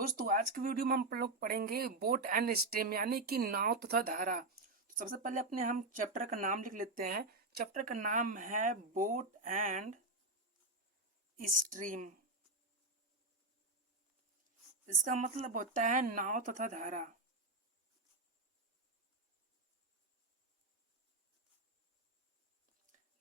दोस्तों आज की वीडियो में हम लोग पढ़ेंगे बोट एंड स्ट्रीम यानी कि नाव तथा धारा। तो सबसे पहले अपने हम चैप्टर का नाम लिख लेते हैं। चैप्टर का नाम है बोट एंड स्ट्रीम। इसका मतलब होता है नाव तथा धारा।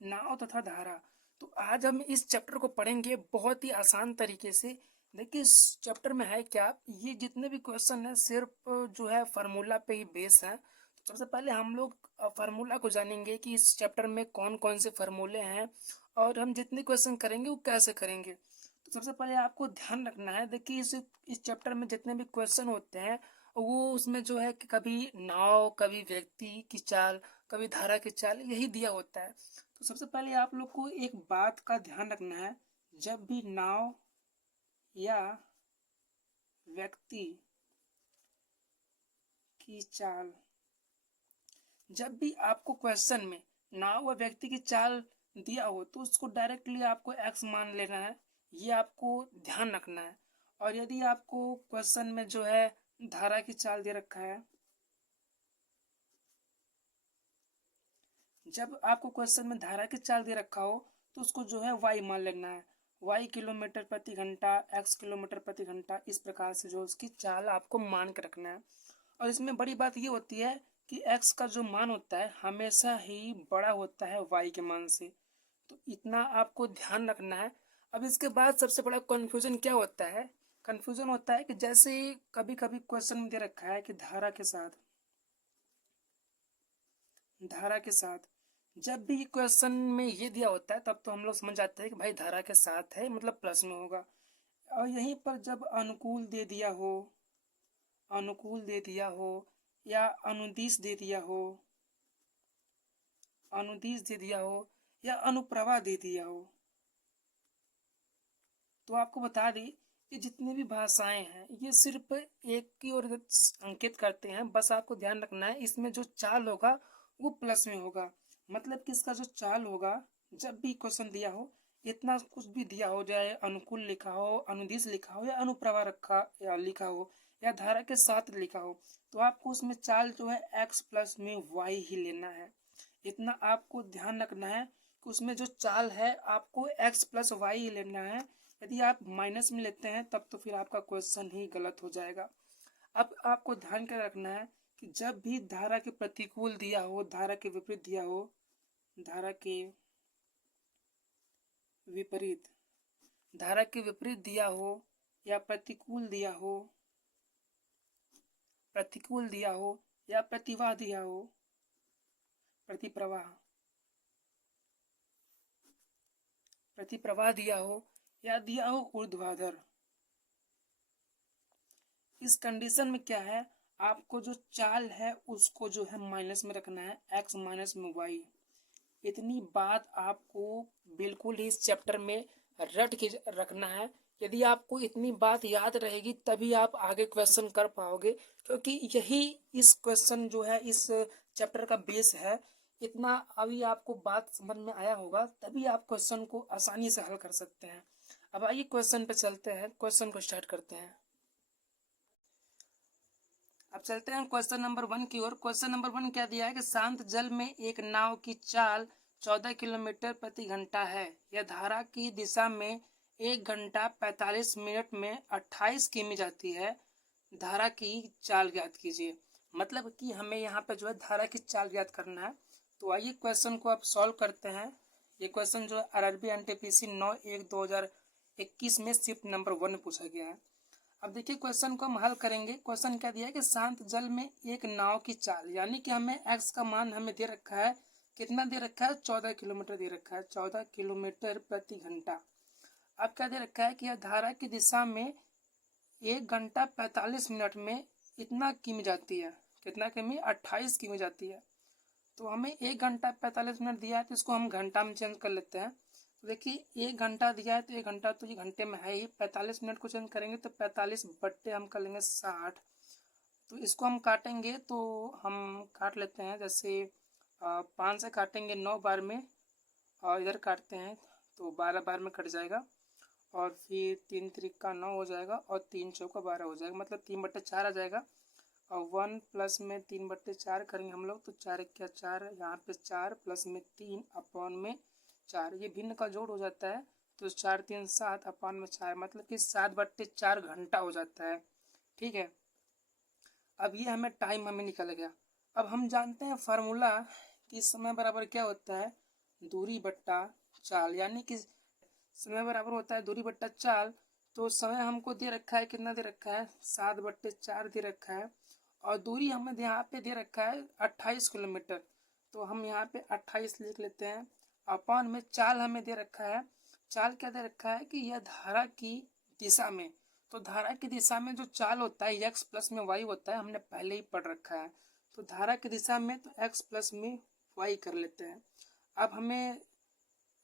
नाव तथा धारा। तो आज हम इस चैप्टर को पढ़ेंगे बहुत ही आसान तरीके से। देखिए इस चैप्टर में है क्या, ये जितने भी क्वेश्चन है सिर्फ जो है फार्मूला पे ही बेस है। तो सबसे पहले हम लोग फार्मूला को जानेंगे कि इस चैप्टर में कौन कौन से फार्मूले हैं और हम जितने क्वेश्चन करेंगे वो कैसे करेंगे। तो सबसे पहले आपको ध्यान रखना है, देखिए इस चैप्टर में जितने भी क्वेश्चन होते हैं वो उसमें जो है कि कभी नाव, कभी व्यक्ति की चाल, कभी धारा की चाल, यही दिया होता है। तो सबसे पहले आप लोग को एक बात का ध्यान रखना है, जब भी नाव या व्यक्ति की चाल, जब भी आपको क्वेश्चन में नाव व व्यक्ति की चाल दिया हो तो उसको डायरेक्टली आपको एक्स मान लेना है, ये आपको ध्यान रखना है। और यदि आपको क्वेश्चन में जो है धारा की चाल दे रखा है, जब आपको क्वेश्चन में धारा की चाल दे रखा हो तो उसको जो है वाई मान लेना है। वाई किलोमीटर प्रति घंटा, एक्स किलोमीटर प्रति घंटा, इस प्रकार से जो उसकी चाल आपको मान के रखना है। और इसमें बड़ी बात ये होती है कि एक्स का जो मान होता है हमेशा ही बड़ा होता है वाई के मान से। तो इतना आपको ध्यान रखना है। अब इसके बाद सबसे बड़ा कन्फ्यूजन क्या होता है, कन्फ्यूजन होता है कि जैसे कभी कभी क्वेश्चन में दे रखा है कि धारा के साथ जब भी क्वेश्चन में ये दिया होता है तब तो हम लोग समझ जाते हैं कि भाई धारा के साथ है मतलब प्लस में होगा। और यहीं पर जब अनुकूल दे दिया हो या अनुदिश दे दिया हो या अनुप्रवाह दे दिया हो, तो आपको बता दें कि जितनी भी भाषाएं हैं ये सिर्फ एक की ओर अंकित करते हैं। बस आपको ध्यान रखना है इसमें जो चाल होगा वो प्लस में होगा। मतलब कि इसका जो चाल होगा, जब भी क्वेश्चन दिया हो, इतना कुछ भी दिया हो, जाए अनुकूल लिखा हो, अनुदिश लिखा हो या अनुप्रवाह रखा या लिखा हो या धारा के साथ लिखा हो, तो आपको उसमें चाल जो है एक्स प्लस में वाई ही लेना है। इतना आपको ध्यान रखना है कि उसमें जो चाल है आपको एक्स प्लस वाई ही लेना है। यदि आप माइनस में लेते हैं तब तो फिर आपका क्वेश्चन ही गलत हो जाएगा। अब आपको ध्यान क्या रखना है कि जब भी धारा के प्रतिकूल दिया हो, धारा के विपरीत दिया हो, धारा के विपरीत धारा के विपरीत दिया हो या प्रतिकूल दिया हो या प्रतिवाह दिया हो, प्रतिप्रवाह दिया हो या दिया हो ऊर्ध्वाधर, इस कंडीशन में क्या है, आपको जो चाल है उसको जो है माइनस में रखना है, एक्स माइनस में वाई। इतनी बात आपको बिल्कुल ही इस चैप्टर में रट के रखना है। यदि आपको इतनी बात याद रहेगी तभी आप आगे क्वेश्चन कर पाओगे, क्योंकि यही इस क्वेश्चन जो है इस चैप्टर का बेस है। इतना अभी आपको बात समझ में आया होगा तभी आप क्वेश्चन को आसानी से हल कर सकते हैं। अब आइए क्वेश्चन पे चलते हैं, क्वेश्चन को स्टार्ट करते हैं। अब चलते हैं क्वेश्चन नंबर 1 की ओर। क्वेश्चन नंबर 1 क्या दिया है कि शांत जल में एक नाव की चाल 14 किलोमीटर प्रति घंटा है। यह धारा की दिशा में 1 घंटा 45 मिनट में 28 किमी जाती है। धारा की चाल ज्ञात कीजिए। मतलब कि हमें यहाँ पे जो है धारा की चाल ज्ञात करना है। तो आइए क्वेश्चन को आप सॉल्व करते हैं। ये क्वेश्चन जो RRB NTPC 9/1/2021 में शिफ्ट नंबर 1 पूछा गया है। अब देखिए क्वेश्चन को हम हल करेंगे। क्वेश्चन क्या दिया है कि शांत जल में एक नाव की चाल, यानी कि हमें एक्स का मान हमें दे रखा है, कितना दे रखा है, 14 किलोमीटर दे रखा है, 14 किलोमीटर प्रति घंटा। अब क्या दे रखा है कि यह धारा की दिशा में 1 घंटा 45 मिनट में इतना किमी जाती है, कितना किमी, 28 किमी जाती है। तो हमें 1 घंटा 45 मिनट दिया है तो इसको हम घंटा में चेंज कर लेते हैं। तो देखिए 1 घंटा दिया है तो 1 घंटा तो ये घंटे में है ही, 45 मिनट को चेंज करेंगे तो 45 बट्टे हम कर लेंगे 60। तो इसको हम काटेंगे तो हम काट लेते हैं, जैसे 5 से काटेंगे 9 बार में और इधर काटते हैं तो 12 बार में कट जाएगा। और फिर 3 त्रिका 9 हो जाएगा और 3 चौका 12 हो जाएगा, मतलब 3/4 आ जाएगा। और 1 प्लस में 3/4 करेंगे हम लोग तो 4 1 4, यहाँ पे 4 प्लस में 3 अपॉन में 4, ये भिन्न का जोड़ हो जाता है तो 4 3 7 अपॉन में 4, मतलब कि 7/4 घंटा हो जाता है। ठीक है, अब ये हमें टाइम हमें निकल गया। अब हम जानते हैं फार्मूला कि समय बराबर क्या होता है, दूरी बट्टा चाल, यानी कि समय बराबर होता है दूरी बट्टा चाल। तो समय हमको दे रखा है, कितना दे रखा है, 7/4 दे रखा है, और दूरी हमें यहाँ पे दे रखा है 28 किलोमीटर, तो हम यहाँ पे 28 लिख लेते हैं। अपॉन में चाल हमें दे रखा है, चाल क्या दे रखा है कि यह धारा की दिशा में, तो धारा की दिशा में जो चाल होता है एक्स प्लस में वाई होता है, हमने पहले ही पढ़ रखा है। तो धारा की दिशा में तो एक्स प्लस में वाई कर लेते हैं। अब हमें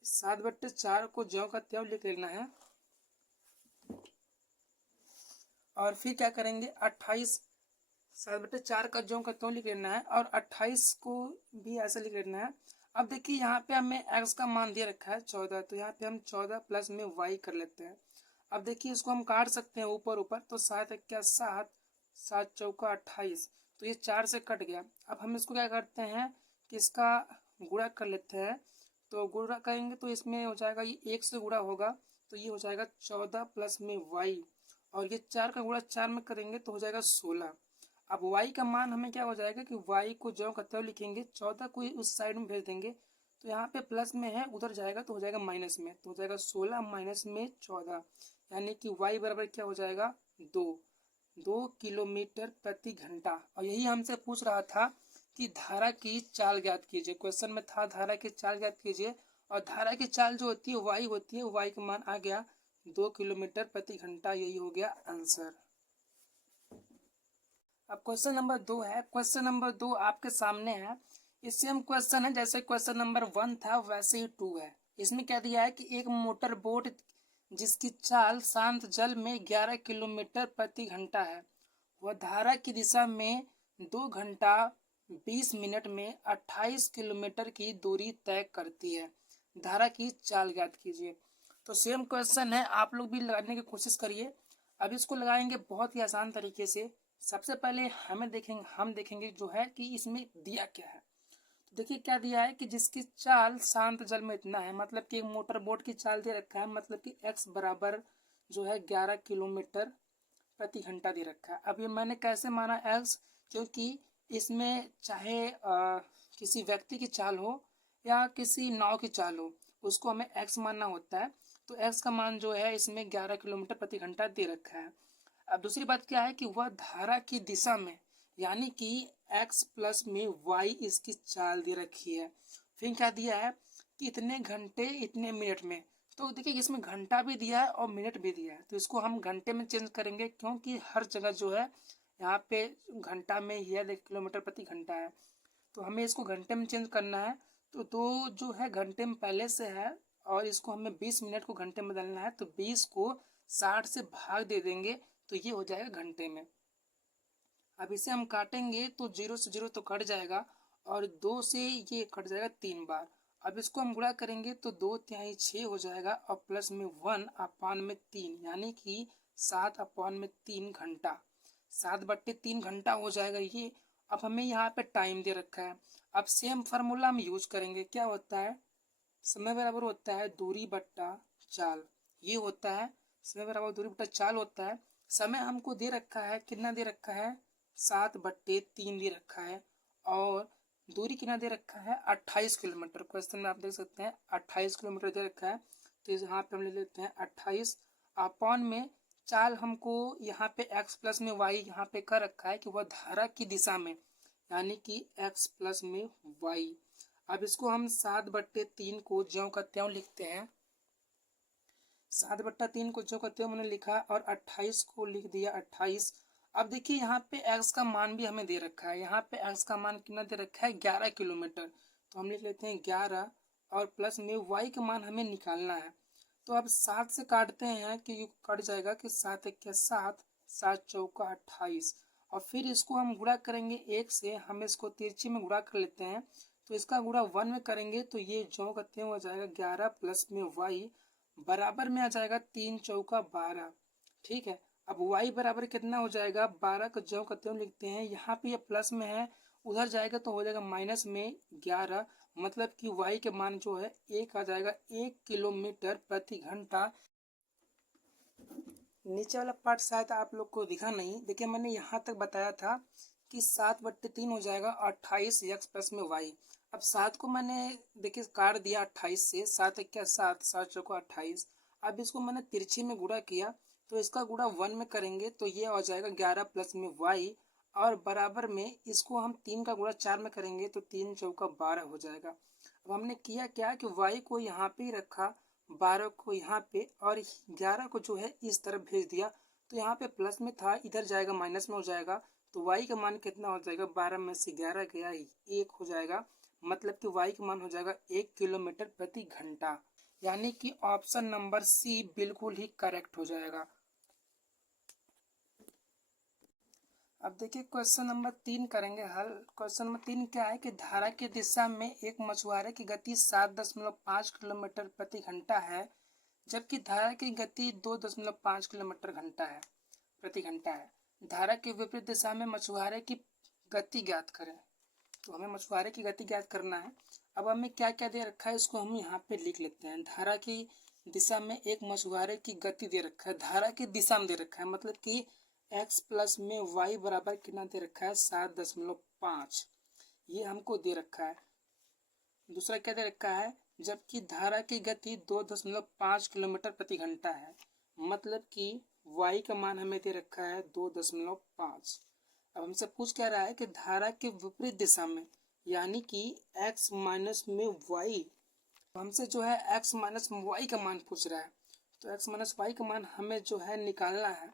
7/4 को ज्यों का त्यों लिख लेना है, और फिर क्या करेंगे 28, 7/4 का ज्यों का त्यों लिख लेना है, और 28 को भी ऐसे लिख लेना है। अब देखिए यहाँ पे हमें x का मान दे रखा है 14, तो यहाँ पे हम 14 प्लस में y कर लेते हैं। अब देखिए इसको हम काट सकते हैं ऊपर ऊपर, तो 7 1 7, 7 चौका 28, तो ये 4 से कट गया। अब हम इसको क्या करते हैं कि इसका गुणा कर लेते हैं, तो गुणा करेंगे तो इसमें हो जाएगा, ये 1 से गुणा होगा तो ये हो जाएगा 14 प्लस में y, और ये 4 का गुणा 4 में करेंगे तो हो जाएगा 16। अब y का मान हमें क्या हो जाएगा कि y को ज्यों का त्यों लिखेंगे, 14 को उस साइड में भेज देंगे, तो यहाँ पे प्लस में है उधर जाएगा तो हो जाएगा माइनस में, तो हो जाएगा 16 माइनस में 14, यानी कि y बराबर क्या हो जाएगा 2 किलोमीटर प्रति घंटा। और यही हमसे पूछ रहा था कि धारा की चाल ज्ञात कीजिए, क्वेश्चन में था धारा की चाल ज्ञात कीजिए, और धारा की चाल जो होती है y होती है, y का मान आ गया 2 किलोमीटर प्रति घंटा, यही हो गया आंसर। अब क्वेश्चन नंबर 2 है, क्वेश्चन नंबर 2 आपके सामने है। सेम क्वेश्चन है जैसे क्वेश्चन नंबर 1 था वैसे ही 2 है। इसमें क्या दिया है कि एक मोटर बोट जिसकी चाल शांत जल में 11 किलोमीटर प्रति घंटा है, वह धारा की दिशा में 2 घंटा 20 मिनट में 28 किलोमीटर की दूरी तय करती है, धारा की चाल ज्ञात कीजिए। तो सेम क्वेश्चन है, आप लोग भी लगाने की कोशिश करिए। अब इसको लगाएंगे बहुत ही आसान तरीके से। सबसे पहले हम देखेंगे जो है कि इसमें दिया क्या है। तो देखिए क्या दिया है कि जिसकी चाल शांत जल में इतना है, मतलब कि एक मोटर बोट की चाल दे रखा है, मतलब कि x बराबर जो है 11 किलोमीटर प्रति घंटा दे रखा है। अब ये मैंने कैसे माना x, क्योंकि इसमें चाहे किसी व्यक्ति की चाल हो या किसी नाव की चाल हो, उसको हमें x मानना होता है। तो x का मान जो है इसमें 11 किलोमीटर प्रति घंटा दे रखा है। अब दूसरी बात क्या है कि वह धारा की दिशा में, यानी कि x प्लस में y इसकी चाल दे रखी है। फिर क्या दिया है कि इतने घंटे इतने मिनट में, तो देखिए इसमें घंटा भी दिया है और मिनट भी दिया है, तो इसको हम घंटे में चेंज करेंगे, क्योंकि हर जगह जो है यहाँ पे घंटा में ही है, देखिए किलोमीटर प्रति घंटा है, तो हमें इसको घंटे में चेंज करना है। तो दो जो है घंटे में पहले से है, और इसको हमें 20 मिनट को घंटे में बदलना है, तो 20 को 60 से भाग दे देंगे, तो ये हो जाएगा घंटे में। अब इसे हम काटेंगे तो 0 से 0 तो कट जाएगा, और 2 से ये कट जाएगा 3 बार। अब इसको हम गुणा करेंगे तो 2 तिहाई 6 हो जाएगा, और प्लस में 1 अपान में 3, यानी कि 7 अपान में 3 घंटा, 7/3 घंटा हो जाएगा ये। अब हमें यहाँ पे टाइम दे रखा है। अब सेम फार्मूला हम यूज करेंगे, क्या होता है, समय बराबर होता है दूरी बट्टा चाल, ये होता है समय बराबर दूरी बट्टा चाल होता है। समय हमको दे रखा है, कितना दे रखा है 7/3 दे रखा है, और दूरी कितना दे रखा है 28 किलोमीटर, क्वेश्चन में आप देख सकते हैं 28 किलोमीटर दे रखा है। तो यहाँ पे हम ले लेते हैं 28 अपॉन में चाल, हमको यहाँ पे x प्लस में y यहाँ पे कर रखा है कि वह धारा की दिशा में, यानी कि x प्लस में y। अब इसको हम 7/3 को ज्यों का त्यों लिखते हैं, 7/3 को ज्यों का त्यों मैंने लिखा, और 28 को लिख दिया 28। अब देखिए यहाँ पे x का मान भी हमें दे रखा है, यहाँ पे x का मान कितना दे रखा है 11 किलोमीटर, तो हम लिख लेते हैं 11, और प्लस में y का मान हमें निकालना है। तो अब 7 से काटते हैं कि कट जाएगा कि 7 1 7, 7 चौका 28, और फिर इसको हम गुणा करेंगे 1 से, हम इसको तिरछी में गुणा कर लेते हैं, तो इसका गुणा 1 में करेंगे तो ये ज्यों का त्यों हो जाएगा 11 प्लस में y, बराबर में आ जाएगा 3 चौका 12। ठीक है, अब y बराबर कितना हो जाएगा, 12 को ज्यों का त्यों लिखते हैं, यहाँ पे ये प्लस में है, उधर जाएगा तो हो जाएगा माइनस में 11। मतलब कि y के मान जो है एक आ जाएगा 1 किलोमीटर प्रति घंटा। नीचे वाला पार्ट शायद आप लोग को दिखा नहीं, देखिए मैंने यहाँ तक बताया था कि 7/3 हो जाएगा 28 x प्लस में y। अब 7 को मैंने देखिए काट दिया 28 से, 7 क्या 7, 7 चौको 28। अब इसको मैंने तिरछी में गुणा किया, तो इसका गुणा 1 में करेंगे तो ये हो जाएगा 11 प्लस में y, और बराबर में इसको हम 3 का गुणा 4 में करेंगे तो 3 चौका 12 हो जाएगा। अब हमने किया क्या कि y को यहाँ पे ही रखा, 12 को यहाँ पे, और 11 को जो है इस तरफ भेज दिया, तो यहाँ पे प्लस में था, इधर जाएगा माइनस में हो जाएगा, तो y का मान कितना हो जाएगा, 12 में से 11 गया 1 हो जाएगा। मतलब कि y का मान हो जाएगा 1 किलोमीटर प्रति घंटा। यानी कि ऑप्शन नंबर सी बिल्कुल ही करेक्ट हो जाएगा। अब देखिए क्वेश्चन नंबर 3 करेंगे हल। क्वेश्चन नंबर 3 क्या है कि धारा की दिशा में एक मछुआरे की गति 7.5 किलोमीटर प्रति घंटा है, जबकि धारा की गति 2.5 किलोमीटर घंटा है प्रति घंटा है। धारा के विपरीत दिशा में मछुआरे की गति ज्ञात करें। तो हमें मछुआरे की गति ज्ञात करना है। अब हमें क्या क्या दे रखा है इसको हम यहाँ पे लिख लेते हैं। धारा की दिशा में एक मछुआरे की गति दे रखा है, धारा की दिशा में दे रखा है, मतलब कि x प्लस में y बराबर कितना दे रखा है, 7.5, ये हमको दे रखा है। दूसरा क्या दे रखा है, जबकि धारा की गति 2.5 किलोमीटर प्रति घंटा है, मतलब कि y का मान हमें दे रखा है 2.5। अब हमसे पूछ क्या रहा है कि धारा के विपरीत दिशा में, यानी कि x माइनस में y, हमसे जो है x माइनस y का मान पूछ रहा है। तो x माइनस y का मान हमें जो है निकालना है,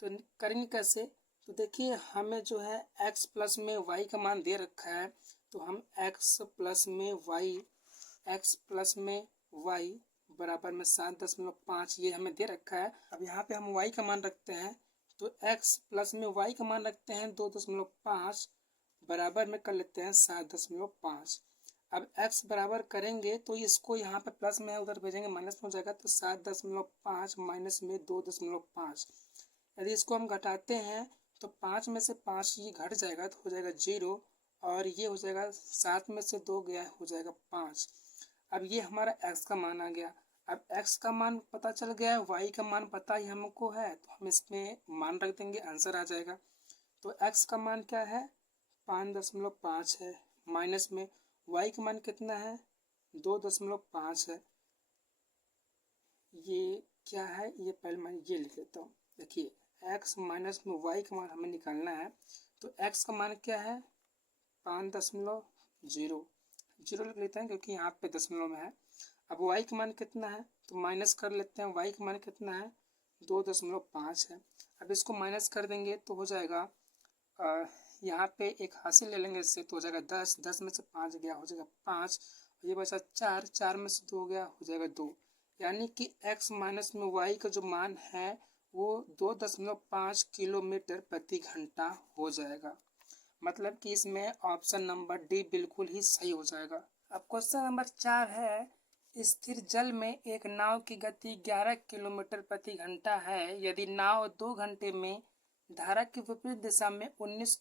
तो करेंगे कैसे। तो देखिए हमें जो है x प्लस में y का मान दे रखा है, तो हम x प्लस में y बराबर में 7.5 ये हमें दे रखा है। अब यहाँ पे हम y का मान रखते हैं, तो x प्लस में y का मान रखते हैं 2.5 बराबर में कर लेते हैं 7.5। अब x बराबर करेंगे तो इसको यहाँ पे प्लस में है, उधर भेजेंगे माइनस में हो जाएगा, तो 7.5 माइनस में 2.5। यदि इसको हम घटाते हैं तो 5 में से 5 ये घट जाएगा तो हो जाएगा 0, और ये हो जाएगा 7 में से 2 गया हो जाएगा 5। अब ये हमारा x का मान आ गया। अब x का मान पता चल गया है, y का मान पता ही हमको है, तो हम इसमें मान रख देंगे, आंसर आ जाएगा। तो x का मान क्या है, 5.5 है, माइनस में y का मान कितना है, 2.5 है। ये क्या है, ये पहले मैं ये लिख लेता हूँ। देखिए x माइनस में y का मान हमें निकालना है, तो x का मान क्या है, 5.0 लिख लेते हैं क्योंकि यहाँ पे दशमलव में है। अब y का मान कितना है, तो माइनस कर लेते हैं, y का मान कितना है, 2.5 है। अब इसको माइनस कर देंगे तो हो जाएगा, यहाँ पे एक हासिल ले लेंगे इससे, तो हो जाएगा 10, 10 में से 5 गया हो जाएगा 5, ये बचा 4, 4 में से 2 गया हो जाएगा 2। यानी कि x माइनस में y का जो मान है वो 2.5 किलोमीटर प्रति घंटा हो जाएगा। मतलब कि इसमें ऑप्शन नंबर डी बिल्कुल ही सही हो जाएगा। अब क्वेश्चन नंबर 4 है, स्थिर जल में एक नाव की गति 11 किलोमीटर प्रति घंटा है। यदि नाव 2 घंटे में धारा की विपरीत दिशा में 19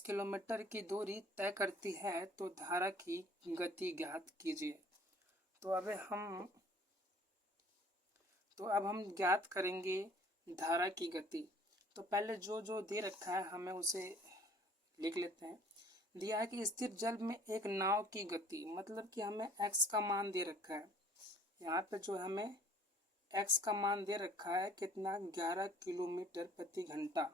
किलोमीटर की दूरी तय करती है तो धारा की गति ज्ञात कीजिए। तो अब हम ज्ञात करेंगे धारा की गति। तो पहले जो जो दे रखा है हमें उसे लिख लेते हैं। दिया है कि स्थिर जल में एक नाव की गति, मतलब कि हमें x का मान दे रखा है, यहाँ पे जो हमें x का मान दे रखा है कितना, 11 किलोमीटर प्रति घंटा।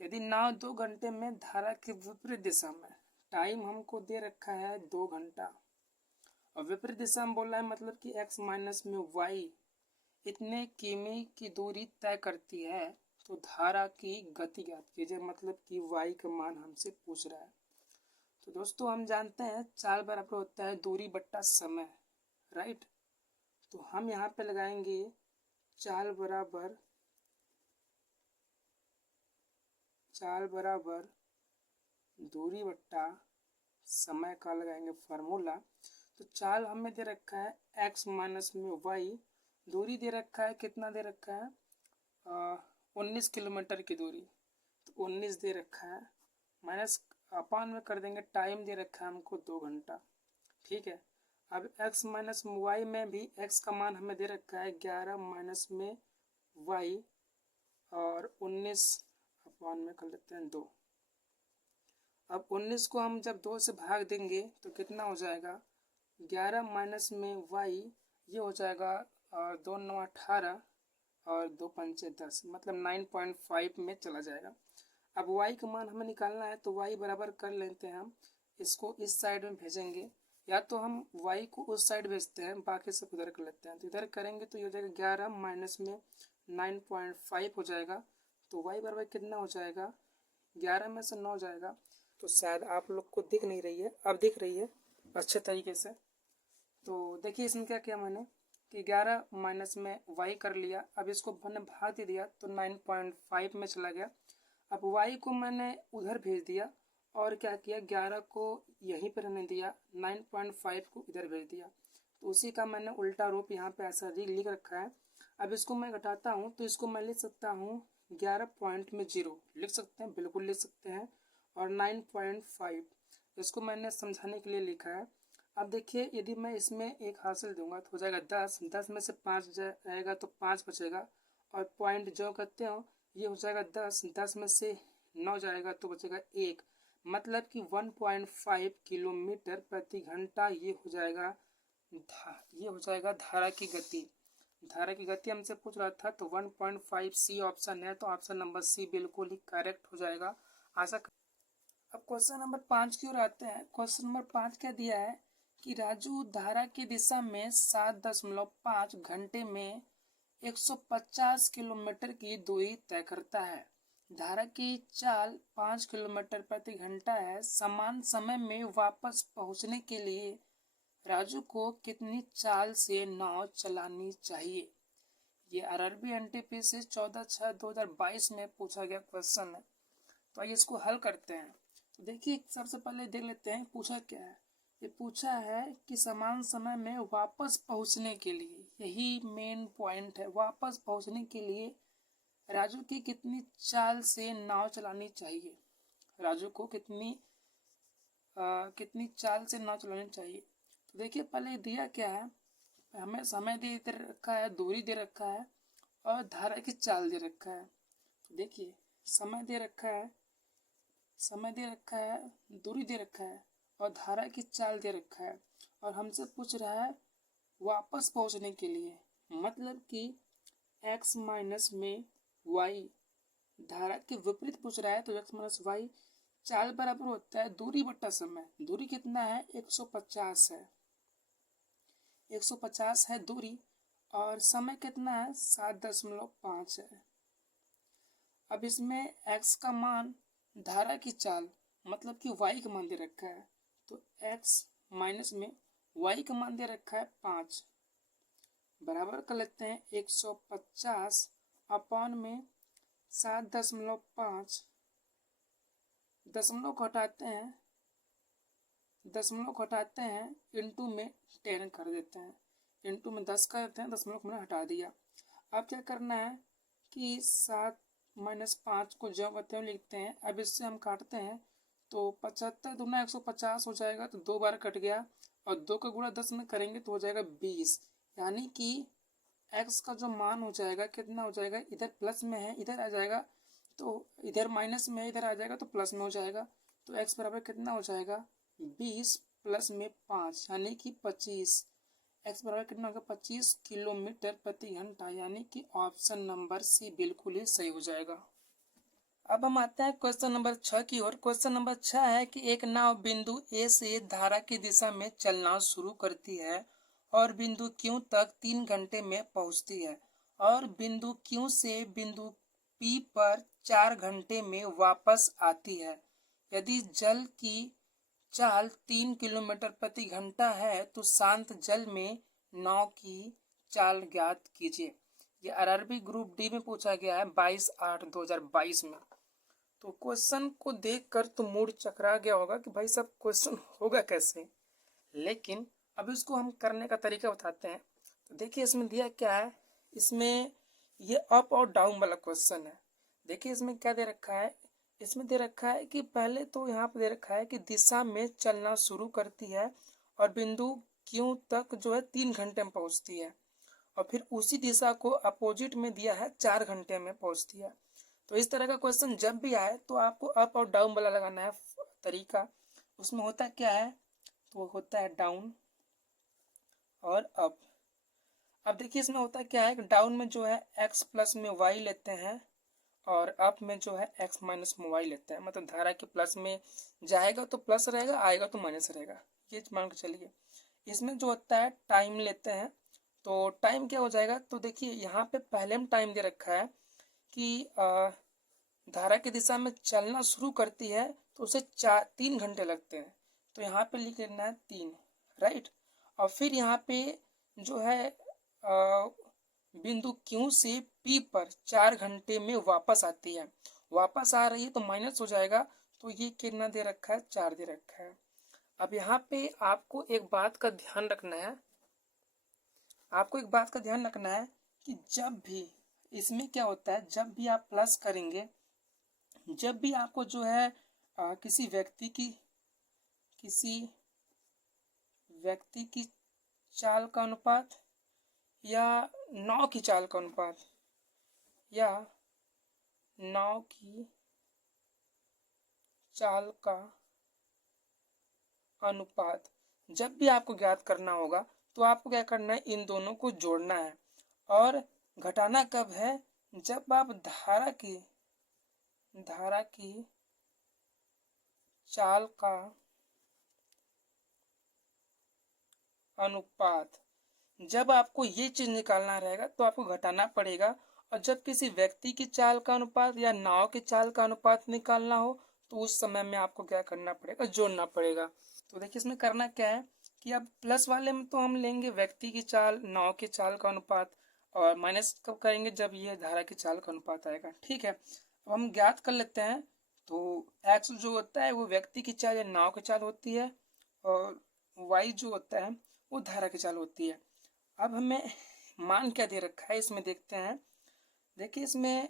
यदि नाव 2 घंटे में धारा के विपरीत दिशा में, टाइम हमको दे रखा है 2 घंटा, और विपरीत दिशा में बोल रहा है, मतलब कि x माइनस में y इतने किमी की दूरी तय करती है तो धारा की गति ज्ञात कीजिए। मतलब कि y का मान हमसे पूछ रहा है। तो दोस्तों हम जानते हैं चाल बराबर होता है दूरी बट्टा समय, राइट। तो हम यहाँ पे लगाएंगे चाल बराबर दूरी बट्टा समय का लगाएंगे फार्मूला। तो चाल हमें दे रखा है x माइनस में y, दूरी दे रखा है, कितना दे रखा है 19 किलोमीटर की दूरी, तो 19 दे रखा है, माइनस अपान में कर देंगे, टाइम दे रखा है हमको 2 घंटा। ठीक है, अब x माइनस वाई में भी x का मान हमें दे रखा है 11 माइनस में y और 19 अपान में कर लेते हैं 2। अब 19 को हम जब 2 से भाग देंगे तो कितना हो जाएगा 11 माइनस में y, ये हो जाएगा 2 9 18 और 2 पंचे 10, मतलब 9.5 में चला जाएगा। अब y का मान हमें निकालना है तो y बराबर कर लेते हैं, हम इसको इस साइड में भेजेंगे, या तो हम y को उस साइड भेजते हैं, बाकी सब इधर कर लेते हैं। तो इधर करेंगे तो ये हो जाएगा 11 माइनस में 9.5 हो जाएगा, तो y बराबर कितना हो जाएगा 11 में से 9 जाएगा, तो शायद आप लोग को दिख नहीं रही है, अब दिख रही है अच्छे तरीके से। तो देखिए इसमें क्या किया मैंने कि 11 माइनस में y कर लिया, अब इसको मैंने भाग दे दिया तो 9.5 में चला गया। अब y को मैंने उधर भेज दिया और क्या किया 11 को यहीं पर रहने दिया, 9.5 को इधर भेज दिया, तो उसी का मैंने उल्टा रूप यहाँ पे ऐसा लिख रखा है। अब इसको मैं घटाता हूँ तो इसको मैं लिख सकता हूँ 11 पॉइंट में 0 लिख सकते हैं, बिल्कुल लिख सकते हैं, और 9.5 इसको मैंने समझाने के लिए लिखा है। अब देखिए यदि मैं इसमें एक हासिल दूंगा तो हो जाएगा 10, 10 में से 5 जाएगा तो 5 बचेगा, और पॉइंट जो करते हो ये हो जाएगा 10, 10 में से 9 जाएगा तो बचेगा 1, मतलब कि 1.5 किलोमीटर प्रति घंटा ये हो जाएगा धारा की गति। धारा की गति हमसे पूछ रहा था तो 1.5 सी ऑप्शन है, तो ऑप्शन नंबर सी बिल्कुल ही करेक्ट हो जाएगा। आशा अब क्वेश्चन नंबर 5 की ओर आते हैं। क्वेश्चन नंबर 5 क्या दिया है कि राजू धारा की दिशा में 7.5 घंटे में 150 किलोमीटर की दूरी तय करता है। धारा की चाल 5 किलोमीटर प्रति घंटा है। समान समय में वापस पहुंचने के लिए राजू को कितनी चाल से नाव चलानी चाहिए? ये आरआरबी एनटीपीसी 14/6/2022 में पूछा गया क्वेश्चन है। तो आइए इसको हल करते हैं। तो देखिए सबसे पहले देख लेते हैं पूछा क्या है। ये पूछा है कि समान समय में वापस पहुंचने के लिए, यही मेन पॉइंट है, वापस पहुंचने के लिए राजू की कितनी चाल से नाव चलानी चाहिए, राजू को कितनी चाल से नाव चलानी चाहिए। तो देखिए पहले दिया क्या है, हमें समय दे रखा है, दूरी दे रखा है और धारा की चाल दे रखा है। तो देखिए समय दे रखा है, दूरी दे रखा है और धारा की चाल दे रखा है, और हमसे पूछ रहा है वापस पहुंचने के लिए, मतलब कि x माइनस में y, धारा के विपरीत पूछ रहा है तो x माइनस y, चाल बराबर होता है दूरी बटा समय। दूरी कितना है 150 है, 150 है दूरी, और समय कितना है 7.5 है। अब इसमें x का मान, धारा की चाल मतलब कि y का मान दे रखा है, तो x माइनस में y का मान दे रखा है 5, बराबर कर लेते हैं 150 अपॉन में 7.5, दशमलव घटाते हैं इंटू में 10 कर देते हैं, इंटू में 10 कर देते हैं, दशमलव को मैंने हटा दिया। अब क्या करना है कि 7 माइनस 5 को जो बताए लिखते हैं। अब इससे हम काटते हैं तो 75 दूना 150 हो जाएगा, तो 2 बार कट गया, और 2 का गुणा 10 में करेंगे तो हो जाएगा 20, यानी कि x का जो मान हो जाएगा कितना हो जाएगा, इधर प्लस में है इधर आ जाएगा, तो इधर माइनस में है इधर आ जाएगा तो प्लस में हो जाएगा, तो x बराबर कितना हो जाएगा 20 प्लस में 5 यानी कि 25, x बराबर कितना होगा 25 किलोमीटर प्रति घंटा, यानी कि ऑप्शन नंबर सी बिल्कुल ही सही हो जाएगा। अब हम आते हैं क्वेश्चन नंबर 6 की ओर। क्वेश्चन नंबर 6 है कि एक नाव बिंदु ए से धारा की दिशा में चलना शुरू करती है और बिंदु क्यू तक 3 घंटे में पहुंचती है, और बिंदु क्यू से बिंदु पी पर 4 घंटे में वापस आती है। यदि जल की चाल 3 किलोमीटर प्रति घंटा है तो शांत जल में नाव की चाल ज्ञात कीजिए। ये आरआरबी ग्रुप डी में पूछा गया है 22/8/2022 में। तो क्वेश्चन को देखकर तो मूड चकरा गया होगा कि भाई सब क्वेश्चन होगा कैसे, लेकिन अब इसको हम करने का तरीका बताते हैं। तो देखिए इसमें दिया क्या है, इसमें ये अप और डाउन वाला क्वेश्चन है। देखिए इसमें क्या दे रखा है, इसमें दे रखा है कि पहले तो यहाँ पे दे रखा है कि दिशा में चलना शुरू करती है और बिंदु क्यू तक जो है 3 घंटे में पहुँचती है, और फिर उसी दिशा को अपोजिट में दिया है 4 घंटे में पहुँचती है। तो इस तरह का क्वेश्चन जब भी आए तो आपको अप और डाउन वाला लगाना है तरीका। उसमें होता क्या है, तो होता है डाउन और अप। अब देखिए इसमें होता क्या है कि डाउन में जो है x प्लस में y लेते हैं और अप में जो है x माइनस में y लेते हैं। मतलब धारा के प्लस में जाएगा तो प्लस रहेगा, आएगा तो माइनस रहेगा, ये मान के चलिए। इसमें जो होता है टाइम लेते हैं, तो टाइम क्या हो जाएगा, तो देखिए यहाँ पे पहले में टाइम दे रखा है कि धारा की दिशा में चलना शुरू करती है तो उसे 3 घंटे लगते हैं। तो यहाँ पे लिख लेना है 3, राइट। और फिर यहाँ पे जो है बिंदु क्यू से पी पर 4 घंटे में वापस आती है। वापस आ रही है तो माइनस हो जाएगा, तो ये कितना दे रखा है, 4 दे रखा है। अब यहाँ पे आपको एक बात का ध्यान रखना है, आपको एक बात का ध्यान रखना है कि जब भी इसमें क्या होता है, जब भी आप प्लस करेंगे, जब भी आपको जो है किसी व्यक्ति की चाल का अनुपात या नाव की चाल का अनुपात या नाव की चाल का अनुपात जब भी आपको ज्ञात करना होगा तो आपको क्या करना है, इन दोनों को जोड़ना है। और घटाना कब है, जब आप धारा की चाल का अनुपात, जब आपको ये चीज निकालना रहेगा तो आपको घटाना पड़ेगा। और जब किसी व्यक्ति की चाल का अनुपात या नाव की चाल का अनुपात निकालना हो तो उस समय में आपको क्या करना पड़ेगा, जोड़ना पड़ेगा। तो देखिए इसमें करना क्या है कि अब प्लस वाले में तो हम लेंगे व्यक्ति की चाल, नाव की चाल का अनुपात, और माइनस कब करेंगे, जब ये धारा की चाल का अनुपात आएगा। ठीक है, अब हम ज्ञात कर लेते हैं। तो एक्स जो होता है वो व्यक्ति की चाल या नाव की चाल होती है, और वाई जो होता है वो धारा की चाल होती है। अब हमें मान क्या दे रखा है इसमें देखते हैं। देखिए इसमें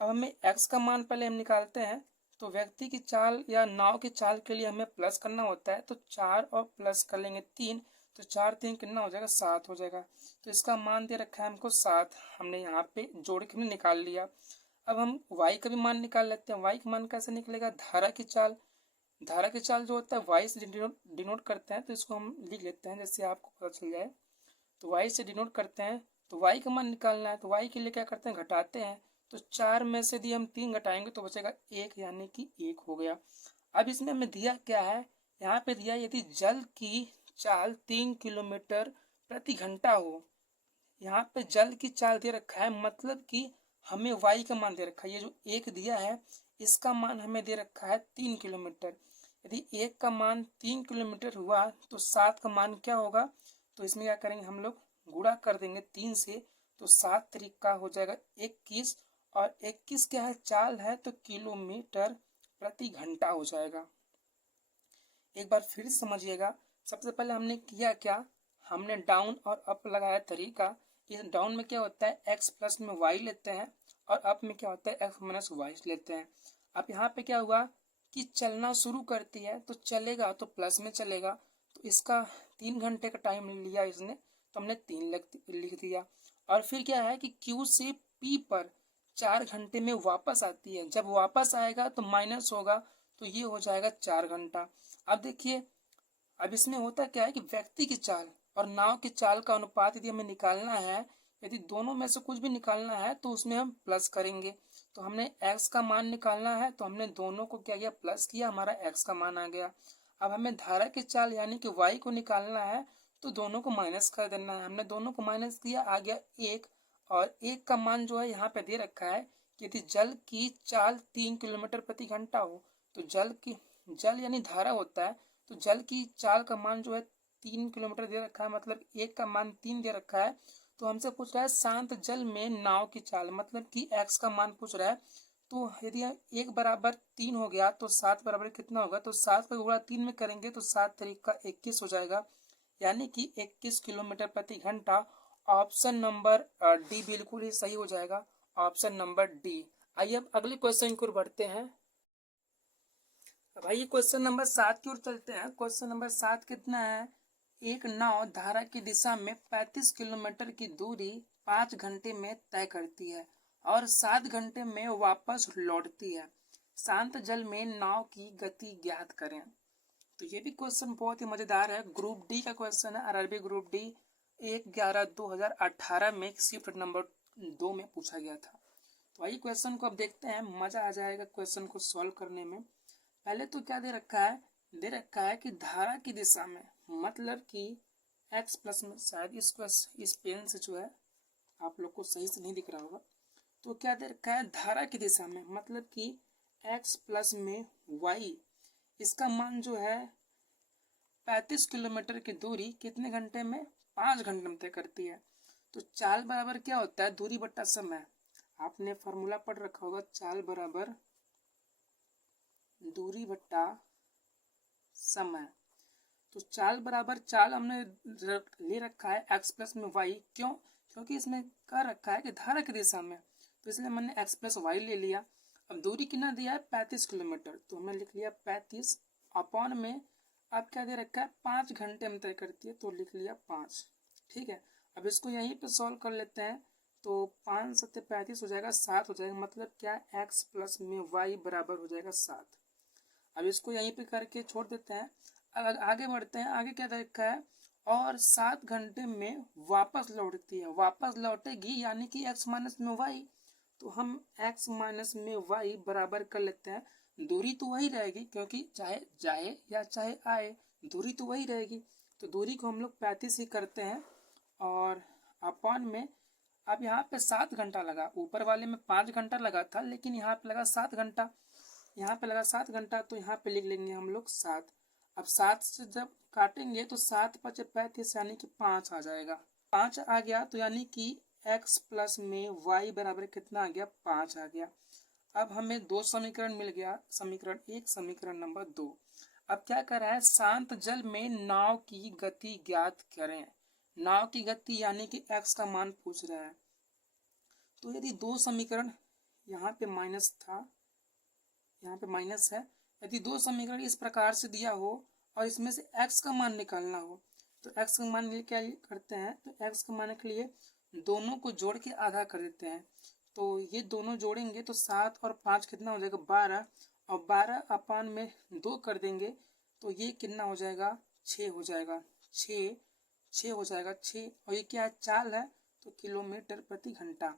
अब हमें x का मान पहले हम निकालते हैं। तो व्यक्ति की चाल या नाव की चाल के लिए हमें प्लस करना होता है, तो 4 और प्लस कर लेंगे 3, तो 4 3 कितना हो जाएगा, 7 हो जाएगा। तो इसका मान दे रखा है हमको 7, हमने यहाँ पे जोड़ के हमने निकाल लिया। अब हम y का भी मान निकाल लेते हैं। y का मान कैसे निकलेगा, धारा की चाल, धारा की चाल जो होता है y से डिनोट करते हैं, तो इसको हम लिख लेते हैं जैसे आपको पता चल जाए। तो y से डिनोट करते हैं, तो y का मान निकालना है, तो y के लिए क्या करते हैं, घटाते हैं। तो 4 में से यदि हम 3 घटाएंगे तो बचेगा 1, यानी कि 1 हो गया। अब इसमें हमें दिया क्या है, यहाँ पे दिया यदि जल की चाल 3 किलोमीटर प्रति घंटा हो। यहाँ पे जल की चाल दे रखा है, मतलब कि हमें y का मान दे रखा है। ये जो 1 दिया है इसका मान हमें दे रखा है 3 किलोमीटर। यदि 1 का मान 3 किलोमीटर हुआ तो 7 का मान क्या होगा, तो इसमें क्या करेंगे हम लोग, गुणा कर देंगे 3 से, तो 7 तरीका हो जाएगा 21, और 21 क्या है, चाल है, तो किलोमीटर प्रति घंटा हो जाएगा। एक बार फिर समझिएगा। सबसे पहले हमने किया क्या, हमने डाउन और अप लगाया तरीका। इस डाउन में क्या होता है, x प्लस में y लेते हैं, और अप में क्या होता है, x माइनस y लेते हैं। अब यहाँ पे क्या हुआ कि चलना शुरू करती है, तो चलेगा तो प्लस में चलेगा, तो इसका 3 घंटे का टाइम लिया इसने, तो हमने 3 लिख दिया। और फिर क्या है कि Q से P पर 4 घंटे में वापस आती है, जब वापस आएगा तो माइनस होगा, तो ये हो जाएगा 4 घंटा। अब देखिए, अब इसमें होता क्या है कि व्यक्ति की चाल और नाव की चाल का अनुपात यदि हमें निकालना है, यदि दोनों में से कुछ भी निकालना है तो उसमें हम प्लस करेंगे। तो हमने x का मान निकालना है, तो हमने दोनों को क्या किया, प्लस किया, हमारा x का मान आ गया। अब हमें धारा की चाल यानी कि y को निकालना है, तो दोनों को माइनस कर देना है। हमने दोनों को माइनस किया, आ गया 1, और 1 का मान जो है यहाँ पे दे रखा है कि यदि जल की चाल 3 किलोमीटर प्रति घंटा हो, तो जल यानी धारा होता है, तो जल की चाल का मान जो है 3 किलोमीटर दे रखा है, मतलब 1 का मान 3 दे रखा है। तो हमसे पूछ रहा है शांत जल में नाव की चाल, मतलब कि x का मान पूछ रहा है। तो यदि 1 बराबर 3 हो गया तो 7 बराबर कितना होगा, तो 7 का गुणा 3 में करेंगे तो 7 तरीका 21 हो जाएगा, यानी कि 21 किलोमीटर प्रति घंटा। ऑप्शन नंबर डी बिल्कुल ही सही हो जाएगा, ऑप्शन नंबर डी। आइए अब अगले क्वेश्चन की ओर बढ़ते हैं। भाई क्वेश्चन नंबर 7 की ओर चलते हैं। क्वेश्चन नंबर 7 कितना है? एक नाव धारा की दिशा में 35 किलोमीटर की दूरी 5 घंटे में तय करती है और 7 घंटे में वापस लौटती है। शांत जल में नाव की गति ज्ञात करें। तो ये भी क्वेश्चन बहुत ही मजेदार है, ग्रुप डी का क्वेश्चन है, आरआरबी ग्रुप डी 1/11/2018 में शिफ्ट नंबर 2 में पूछा गया था। तो आइए क्वेश्चन को अब देखते हैं, मजा आ जाएगा क्वेश्चन को सॉल्व करने में। पहले तो क्या दे रखा है? दे रखा है कि धारा की दिशा में, मतलब कि x प्लस में, शायद इस पेन से जो है आप लोग को सही से नहीं दिख रहा होगा। तो क्या दे रखा है? धारा की दिशा में, मतलब कि x प्लस में y, इसका मान जो है 35 किलोमीटर की दूरी कितने घंटे में? 5 घंटे में तय करती है। तो चाल बराबर क्या होता है? दूरी बट्टा समय। आपने फॉर्मूला पढ़ रखा होगा, चाल बराबर दूरी बट्टा समय। तो चाल बराबर, चाल हमने ले रखा है x प्लस में y, क्यों? क्योंकि इसमें कह रखा है कि धारा की दिशा में, तो इसलिए मैंने x प्लस वाई ले लिया। अब दूरी कितना दिया है? 35 किलोमीटर, तो हमने लिख लिया 35 अपॉन में, अब क्या दे रखा है? 5 घंटे में तय करती है, तो लिख लिया 5। ठीक है, अब इसको यहीं पे सॉल्व कर लेते हैं। तो 5 7 35 हो जाएगा, 7 हो जाएगा, मतलब क्या? x प्लस में y बराबर हो जाएगा 7। अब इसको यहीं पे करके छोड़ देते हैं, आगे बढ़ते हैं। आगे क्या देखा है? और 7 घंटे में वापस लौटती है, वापस लौटेगी यानी कि x माइनस में y। तो हम x माइनस में y बराबर कर लेते हैं, दूरी तो वही रहेगी क्योंकि चाहे जाए या चाहे आए दूरी तो वही रहेगी। तो दूरी को हम लोग 35 ही करते हैं और अपॉन में, अब यहाँ पे 7 घंटा लगा, ऊपर वाले में 5 घंटा लगा था, लेकिन यहाँ पे लगा 7 घंटा, यहाँ पे लगा 7 घंटा, तो यहाँ पे लिख लेंगे हम लोग 7। अब 7 से जब काटेंगे तो 7 5 35 यानी कि 5 आ जाएगा। 5 आ गया तो यानी कि x प्लस में y बराबर कितना आ गया? 5 आ गया। अब हमें 2 समीकरण मिल गया, समीकरण 1 समीकरण नंबर 2। अब क्या कर रहा है? शांत जल में नाव की गति ज्ञात करें। नाव की गति यानी कि x का मान पूछ रहा है। तो यदि 2 समीकरण, यहाँ पे माइनस था, यहाँ पे माइनस है, यदि 2 समीकरण इस प्रकार से दिया हो और इसमें से x का मान निकालना हो, तो x का मान लिए क्या करते हैं? तो x का मान के लिए दोनों को जोड़ के आधा कर देते हैं। तो ये दोनों जोड़ेंगे तो 7 और 5 कितना हो जाएगा? 12, और 12 अपान में 2 कर देंगे तो ये कितना हो जाएगा? 6 हो जाएगा, 6 हो जाएगा 6। और ये क्या है? चाल है, तो किलोमीटर प्रति घंटा।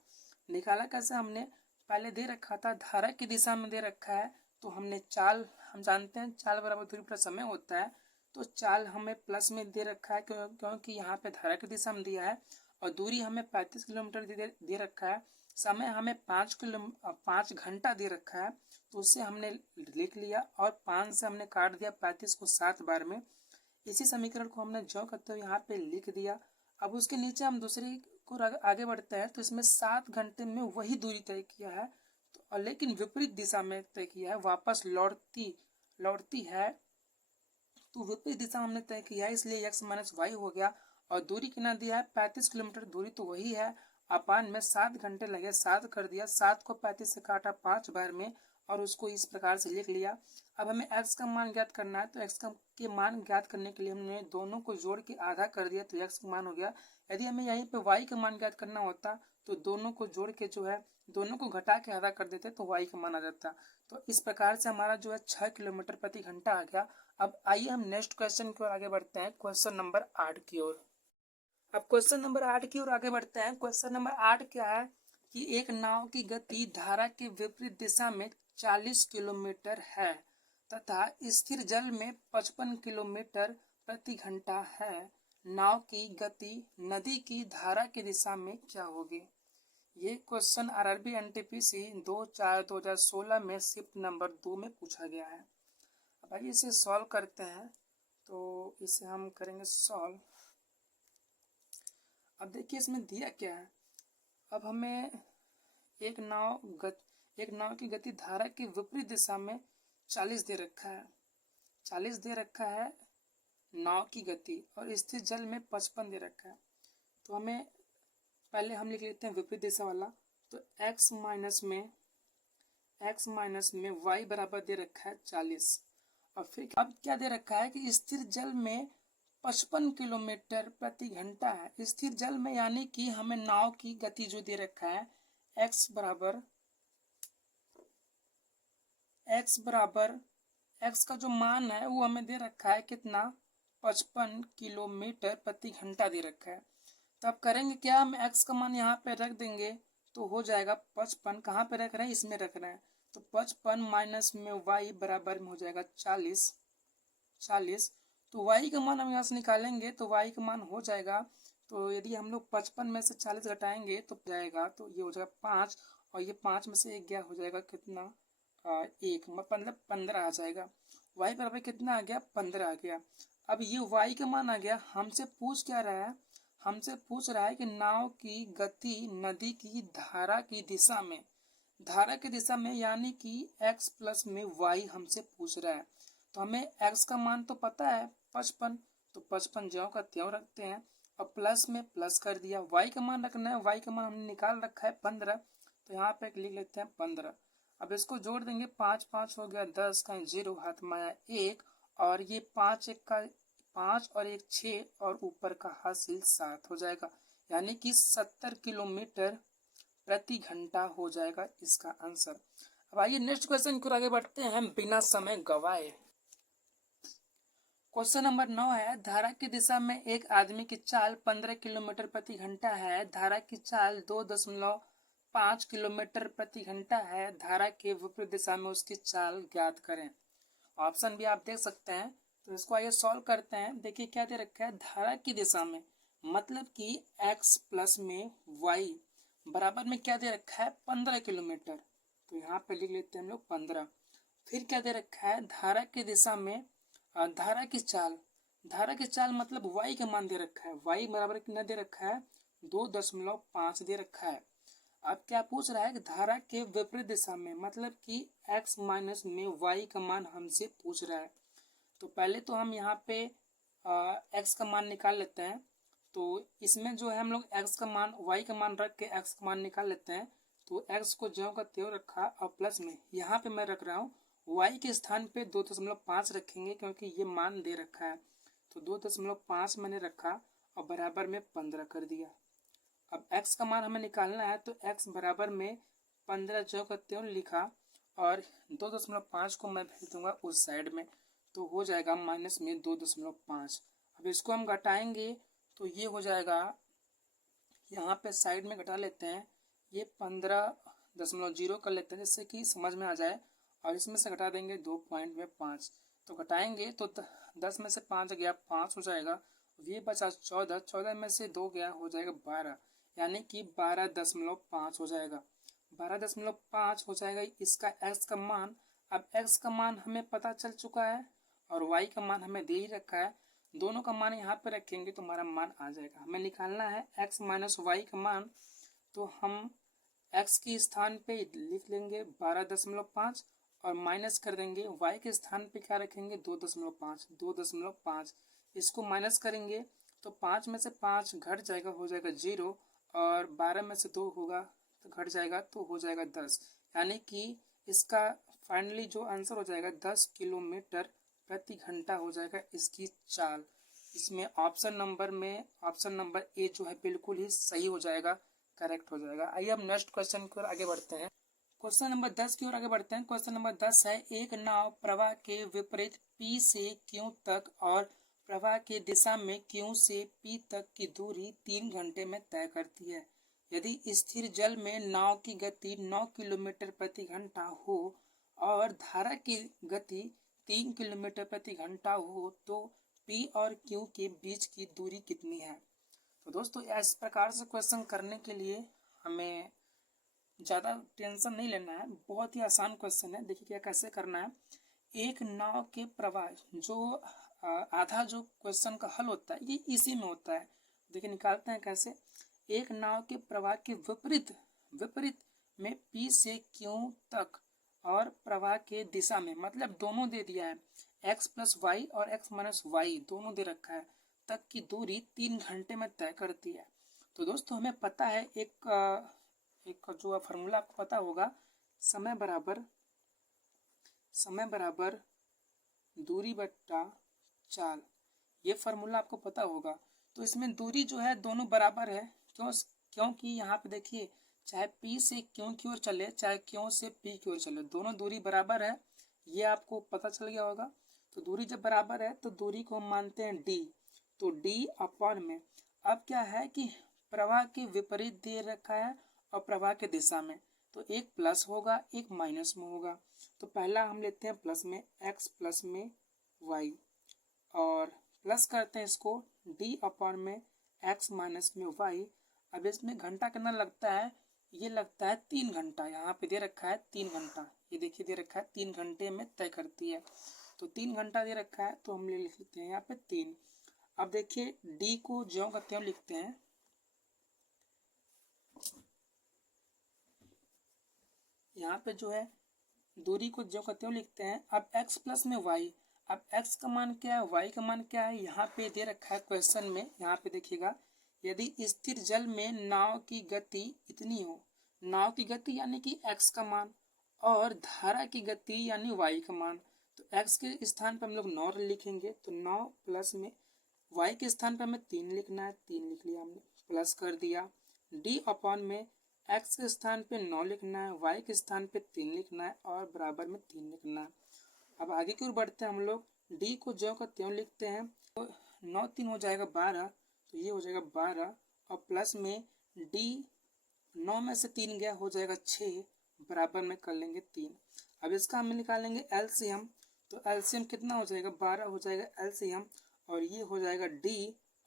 निकाला कैसे हमने? पहले दे रखा था धारा की दिशा में दे रखा है, तो हमने चाल, हम जानते हैं चाल बराबर दूरी बटा समय होता है, तो चाल हमें प्लस में दे रखा है क्योंकि यहाँ पे धारा की दिशा में दिया है, और दूरी हमें 35 किलोमीटर दे रखा है, समय हमें 5 घंटा दे रखा है, तो उससे हमने लिख लिया और 5 से हमने काट दिया 35 को 7 बार में। इसी समीकरण को हमने जो करते हुए यहाँ पे लिख दिया। अब उसके नीचे हम दूसरी को आगे बढ़ते हैं, तो इसमें 7 घंटे में वही दूरी तय किया है, तो लेकिन विपरीत दिशा में तय किया है, वापस लौटती है, तो विपरीत दिशा हमने तय किया है, इसलिए x माइनस वाई हो गया। और दूरी कितना दिया है? 35 किलोमीटर, दूरी तो वही है, अपान में 7 घंटे लगे, 7 कर दिया, 7 को 35 से काटा 5 बार में और उसको इस प्रकार से लिख लिया। अब हमें x का मान ज्ञात करना है, तो x के मान ज्ञात करने के लिए हमने दोनों को जोड़ के आधा कर दिया, तो x का मान हो गया। यदि हमें यहीं पे y का मान ज्ञात करना होता तो दोनों को जोड़ के जो है, दोनों को घटा के आधा कर देते तो y का मान आ जाता। तो इस प्रकार से हमारा जो है 6 किलोमीटर प्रति घंटा आ गया। अब आइए हम नेक्स्ट क्वेश्चन की ओर आगे बढ़ते हैं, क्वेश्चन नंबर 8 की ओर। अब क्वेश्चन नंबर 8 की ओर आगे बढ़ते हैं। क्वेश्चन नंबर 8 क्या है कि एक नाव की गति धारा के विपरीत दिशा में 40 किलोमीटर है तथा स्थिर जल में 55 किलोमीटर प्रति घंटा है। नाव की गति नदी की धारा की दिशा में क्या होगी? ये क्वेश्चन आरआरबी एनटीपीसी 2/4/2016 में शिफ्ट नंबर 2 में पूछा गया है। अब आइए इसे सॉल्व करते हैं। तो इसे हम करेंगे सॉल्व। अब देखिए इसमें दिया क्या है। अब हमें एक नाव की गति धारा की विपरीत दिशा में 40 दे रखा है, 40 दे रखा है, नाव की गति और स्थिर जल में 55 दे रखा है। तो हमें पहले हम लिख लेते हैं विपरीत दिशा वाला। तो x माइनस में y बराबर दे रखा है 40। और फिर अब क्या दे रखा है कि स्थिर जल में 55 किलोमीटर प्रति घंटा है। स्थिर जल में यानी कि हमें नाव की गति जो दे रखा है x बराबर x का जो मान है वो हमें दे रखा है कितना, 55 किलोमीटर प्रति घंटा दे रखा है। तो अब करेंगे क्या, हम x का मान यहाँ पे रख देंगे तो हो जाएगा 55। कहाँ पे रख रहे हैं, इसमें रख रहे हैं। तो 55 माइनस में y बराबर में हो जाएगा 40। तो y का मान हम यहाँ से निकालेंगे तो y का मान हो जाएगा, तो यदि हम लोग 55 में से 40 घटाएंगे तो जाएगा, तो ये हो जाएगा 5 और ये 5 में से 1 गया, हो जाएगा कितना, 1 मतलब 15 आ जाएगा। y बराबर कितना आ गया, 15 आ गया। अब ये y का मान आ गया। हमसे पूछ क्या रहा है, हमसे पूछ रहा है कि नाव की गति नदी की धारा की दिशा में यानी कि x प्लस में y हमसे पूछ रहा है। तो हमें x का मान तो पता है 55, तो 55 ज्यों का त्यों रखते हैं और प्लस में प्लस कर दिया। y का मान रखना है, y का मान हमने निकाल रखा है 15, तो यहाँ पे लिख लेते हैं 15। अब इसको जोड़ देंगे, 5 5 हो गया 10 का 0 हाथ में आया 1 और ये 5 1 का 5 और 1 6 और ऊपर का हासिल 7 हो जाएगा, यानी कि 70 किलोमीटर प्रति घंटा हो जाएगा इसका आंसर। अब आइए नेक्स्ट क्वेश्चन की ओर आगे बढ़ते हैं बिना समय गवाए। क्वेश्चन नंबर 9 है, धारा की दिशा में एक आदमी की चाल 15 किलोमीटर प्रति घंटा है। धारा की चाल 2.5 किलोमीटर प्रति घंटा है। धारा के विपरीत दिशा में उसकी चाल ज्ञात करें। ऑप्शन भी आप देख सकते हैं। तो इसको आइए सॉल्व करते हैं। देखिए क्या दे रखा है, धारा की दिशा में मतलब कि x प्लस में y बराबर में क्या दे रखा है, 15 किलोमीटर। तो यहाँ पे लिख लेते हैं हम लोग 15। फिर क्या दे रखा है, धारा की दिशा में धारा की चाल मतलब y का मान दे रखा है। y बराबर कितना दे रखा है, 2.5 दे रखा है। अब क्या पूछ रहा है कि धारा के विपरीत दिशा में मतलब कि x माइनस में y का मान हमसे पूछ रहा है। तो पहले तो हम यहाँ पे x का मान निकाल लेते हैं। तो इसमें जो है हम लोग x का मान y का मान रख के x का मान निकाल लेते हैं। तो x को ज्यों का त्यों रखा और प्लस में यहाँ पे मैं रख रहा हूँ y के स्थान पे 2.5 रखेंगे क्योंकि ये मान दे रखा है। तो 2.5 मैंने रखा और बराबर में 15 कर दिया। अब x का मान हमें निकालना है तो x बराबर में 15 ज्यों का त्यों लिखा और 2.5 को मैं भेज दूंगा उस साइड में, तो हो जाएगा माइनस में 2.5। अब इसको हम घटाएंगे तो ये हो जाएगा, यहाँ पे साइड में घटा लेते हैं, ये 15.0 कर लेते हैं जिससे कि समझ में आ जाए और इसमें से घटा देंगे 2.5। तो घटाएंगे तो 10 में से 5 गया 5 हो जाएगा, ये बचा 14 में से 2 गया हो जाएगा 12, यानी कि 12.5 हो जाएगा। 12.5 हो जाएगा इसका x का मान। अब x का मान हमें पता चल चुका है और y का मान हमें दे ही रखा है। दोनों का मान यहाँ पे रखेंगे तो हमारा मान आ जाएगा। हमें निकालना है x माइनस y का मान, तो हम x के स्थान पे लिख लेंगे 12.5 और माइनस कर देंगे y के स्थान पे क्या रखेंगे 2.5। इसको माइनस करेंगे तो 5 में से 5 घट जाएगा, हो जाएगा 0 और 12 में से 2 होगा तो घट जाएगा तो हो जाएगा 10, यानी कि इसका फाइनली जो आंसर हो जाएगा 10 किलोमीटर प्रति घंटा हो जाएगा इसकी चाल। इसमें ऑप्शन नंबर ए जो है बिल्कुल ही सही हो जाएगा, करेक्ट हो जाएगा। आइए अब नेक्स्ट क्वेश्चन की ओर आगे बढ़ते हैं। क्वेश्चन नंबर 10 की ओर आगे बढ़ते हैं। क्वेश्चन नंबर 10 है, एक नाव प्रवाह के विपरीत P से Q तक और प्रवाह की दिशा में Q से P तक की दूरी 3 घंटे में तय करती है। यदि स्थिर जल में नाव की गति 9 किलोमीटर प्रति घंटा हो और धारा की गति 3 किलोमीटर प्रति घंटा हो तो P और Q के बीच की दूरी कितनी है। तो दोस्तों इस प्रकार से क्वेश्चन करने के लिए हमें ज़्यादा टेंशन नहीं लेना है, बहुत ही आसान क्वेश्चन है। देखिए क्या कैसे करना है। एक नाव के प्रवाह जो आधा जो क्वेश्चन का हल होता है ये इसी में होता है। देखिए निकालते हैं कैसे। एक नाव के प्रवाह के विपरीत में P से Q तक और प्रवाह के दिशा में मतलब दोनों दे दिया है। x प्लस वाई और x माइनस वाई दोनों दे रखा है तक की दूरी 3 घंटे में तय करती है। तो दोस्तों हमें पता है एक जो फार्मूला आपको पता होगा, समय बराबर दूरी बट्टा चाल, ये फार्मूला आपको पता होगा। तो इसमें दूरी जो है दोनों बराबर है, क्योंकि यहाँ पे देखिए चाहे P से Q की ओर चले चाहे Q से P की ओर चले, दोनों दूरी बराबर है, ये आपको पता चल गया होगा। तो दूरी जब बराबर है तो दूरी को हम मानते हैं d, तो d अपॉन में अब क्या है कि प्रवाह के विपरीत दे रखा है और प्रवाह के दिशा में, तो एक प्लस होगा एक माइनस में होगा। तो पहला हम लेते हैं प्लस में x प्लस में y और प्लस करते हैं इसको d अपॉन में x माइनस में y। अब इसमें घंटा कितना लगता है, ये लगता है 3 घंटा, यहाँ पे दे रखा है 3 घंटा, ये देखिए दे रखा है 3 घंटे में तय करती है। तो 3 घंटा दे रखा है तो हम ले लिखते हैं यहाँ पे 3। अब देखिए d को ज्यों का त्यों लिखते हैं, यहाँ पे जो है दूरी को ज्यों का त्यों लिखते हैं। अब x प्लस में y, अब x का मान क्या है y का मान क्या है, यहाँ पे दे रखा है क्वेश्चन में, यहाँ पे देखिएगा यदि स्थिर जल में नाव की गति इतनी हो, नाव की गति यानी कि x का मान और धारा की गति यानी y का मान, तो x के स्थान पर हम लोग 9 लिखेंगे, तो 9 प्लस में y के स्थान पर हमें 3 लिखना है, 3 लिख लिया हमने, प्लस कर दिया। d अपॉन में x के स्थान पे 9 लिखना है, y के स्थान पे 3 लिखना है और बराबर में 3 लिखना है। अब आगे की ओर बढ़ते हैं हम लोग, d को ज्यों का त्यों लिखते हैं, तो 9 3 हो जाएगा 12, तो ये हो जाएगा 12 और प्लस में d 9 में से 3 गया हो जाएगा 6, बराबर में कर लेंगे 3। अब इसका हम निकालेंगे एलसीएम, तो एलसीएम कितना हो जाएगा 12 हो जाएगा एलसीएम और ये हो जाएगा d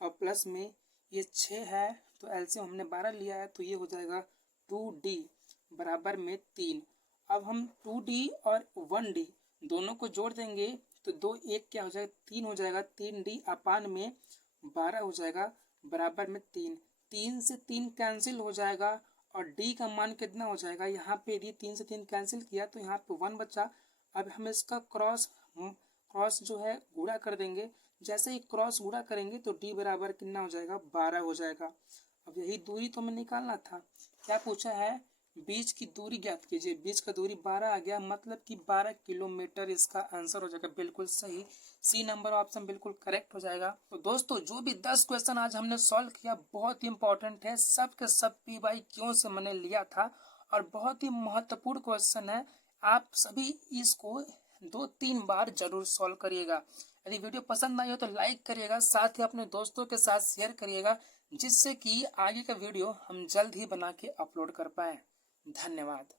और प्लस में ये 6 है, तो एलसीएम हमने 12 लिया है, तो ये हो जाएगा 2d बराबर में 3। अब हम 2d और 1d दोनों को जोड़ देंगे तो 2 1 क्या हो जाएगा 3 हो जाएगा, 3d अपान में 12 हो जाएगा बराबर में 3। 3 से 3 कैंसिल हो जाएगा और d का मान कितना हो जाएगा, यहाँ पे यदि 3 से 3 कैंसिल किया तो यहाँ पे 1 बचा। अब हम इसका क्रॉस जो है गुणा कर देंगे, जैसे ही क्रॉस गुणा करेंगे तो d बराबर कितना हो जाएगा 12 हो जाएगा। अब यही दूरी तो हमें निकालना था, क्या पूछा है बीच की दूरी ज्ञात कीजिए, बीच का दूरी 12 आ गया, मतलब कि 12 किलोमीटर इसका आंसर हो जाएगा, बिल्कुल सही, सी नंबर ऑप्शन बिल्कुल करेक्ट हो जाएगा। तो दोस्तों जो भी 10 क्वेश्चन आज हमने सॉल्व किया बहुत ही इंपॉर्टेंट है, सब के सब PY से मैंने लिया था और बहुत ही महत्वपूर्ण क्वेश्चन है, आप सभी इसको 2-3 बार जरूर सॉल्व करिएगा। यदि वीडियो पसंद आई हो तो लाइक करिएगा, साथ ही अपने दोस्तों के साथ शेयर करिएगा, जिससे कि आगे का वीडियो हम जल्द ही बना के अपलोड कर पाएँ। धन्यवाद।